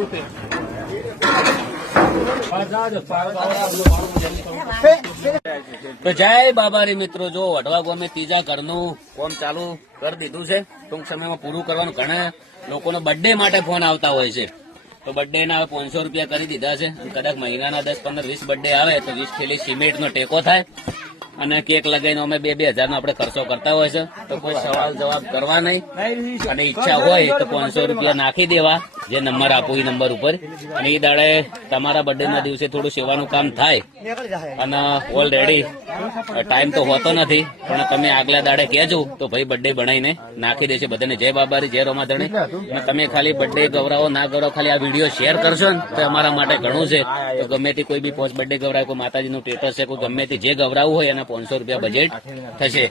તો જય બાબારી મિત્રો, જો વઢવા ગામે ત્રીજા ઘરનું કામ ચાલુ કરી દીધું છે. ટૂંક સમયમાં પૂરું કરવાનું. ઘણા લોકોનો બર્થડે માટે ફોન આવતા હોય છે, તો બર્થડે ના 500 રૂપિયા કરી દીધા છે. કદાચ મહિનાના 10, 15, 20 બર્થડે આવે તો 20 થેલી સિમેન્ટ નો ટેકો થાય અને કેક લગાવીને અમે 2,000 નો આપણે ખર્ચો કરતા હોય છે. તો કોઈ સવાલ જવાબ કરવા નહીં, અને ઈચ્છા હોય તો 500 રૂપિયા નાખી દેવા, જે નંબર આપો એ નંબર ઉપર. અને એ દાડે તમારા બર્થડે ના દિવસે થોડું સેવાનું કામ થાય. અને ઓલરેડી ટાઈમ તો હોતો નથી, પણ તમે આગલા દાડે કહેજો તો ભાઈ બર્થડે બનાવીને નાખી દેશે બધાને. જય બાબારી, જય રોમાધણી. અને તમે ખાલી બર્થડે ગવરાવો ના ગવરાવો, ખાલી આ વિડીયો શેર કરશો ને તો અમારા માટે ઘણું છે. તો ગમે તે કોઈ બી પોસ્ટ બર્થડે ગવરાવે, કોઈ માતાજીનું સ્ટેટસ છે, કોઈ ગમે તે જે ગવરાવું હોય એના 500 રૂપિયા બજેટ થશે.